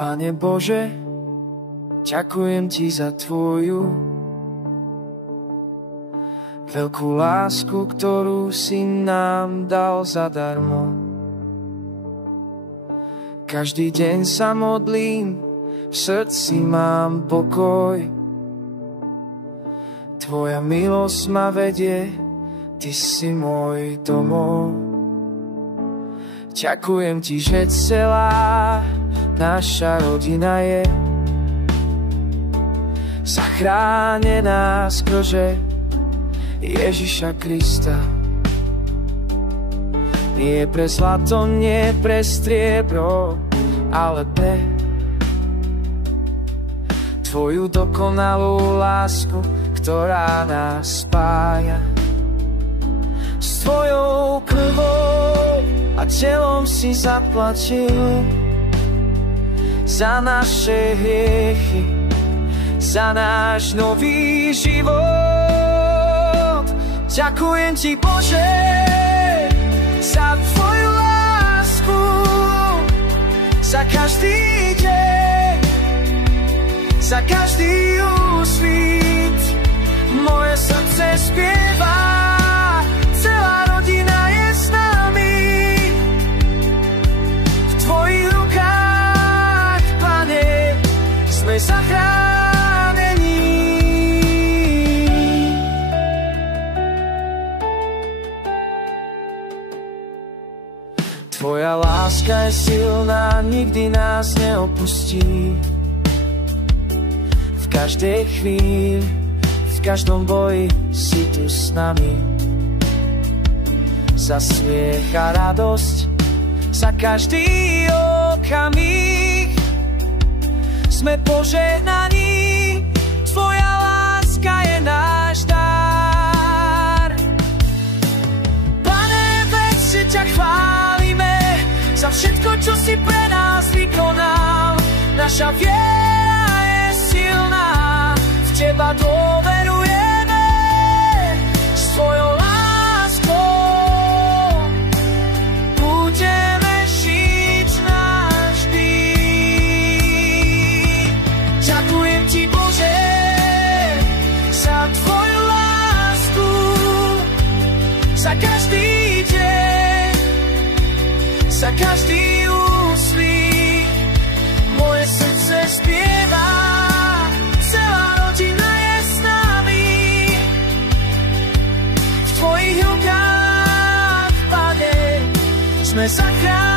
Pane Bože, ďakujem Ti za Tvoju veľkú lásku, ktorú si nám dal zadarmo. Každý deň sa modlím, v srdci mám pokoj. Tvoja milosť ma vedie, Ty si môj domov. Ďakujem Ti, že celá naša rodina je zachránená skrze Ježiša Krista. Nie pre zlato, nie pre striebro, ale pre Tvoju dokonalú lásku, ktorá nás spája. S Tvojou krvou a telom si zaplatil za naše hriechy, za náš nový život. Ďakujem Ti, Bože, za Tvoju lásku, za každý deň, za každý úsvit. Moje srdce spieva, celá rodina je s nami. V Tvojich rukách, Pane, sme zachránení. Tvoja láska je silná, nikdy nás neopustí. V každej chvíli, v každom boji si tu s nami. Za smiech a radosť, za každý okamih sme požehnaní. Tvoja láska je náš dar. Pane, veď si ťa chválime za všetko, čo si pre nás vykonal. Naša viera je silná, v Teba dôverujeme. S Tvojou láskou budeme žiť navždy. Ďakujem Ti, Bože, za Tvoju lásku, za každý deň, za každý úsvit. Moje srdce spieva, celá rodina je s nami. V Tvojich rukách, Pane, sme zachránení.